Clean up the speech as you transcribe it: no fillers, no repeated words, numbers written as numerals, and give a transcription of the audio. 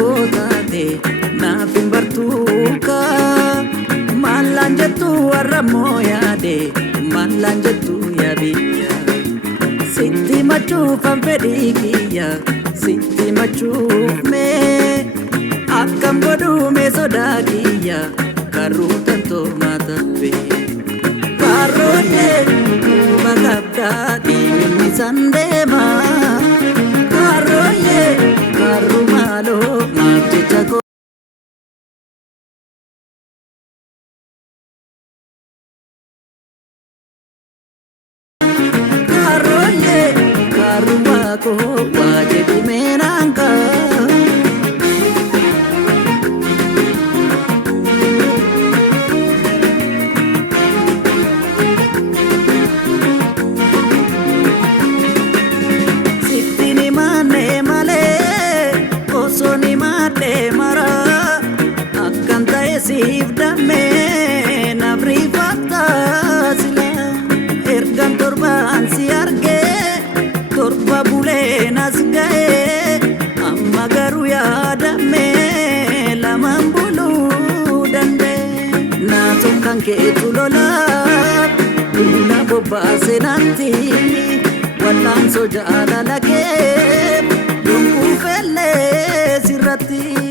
kotaate naaf hin bartuuka mallaan jettu warra mooyaade mallaan jettu yaabiyya sitti machuufan fedhii kiyya sitti machuuf mee akkam godhume sodaa kiyya karruu tantoo matabe karooyee kuuma qabdaa dhiibni sandeema karooyee karru maaloo maaf jecha karooyee karru maakoo waa jedhu meenaanka siif damee nabri fakkaasila ergan torbaan si argee torba buleen as ga'ee amma garuu yaadamee lamaan buluu dandee naasuun kan keetu lolaa duula bobbaasee naatti wallaan so jaalala kee yonkuu fellee sirratti.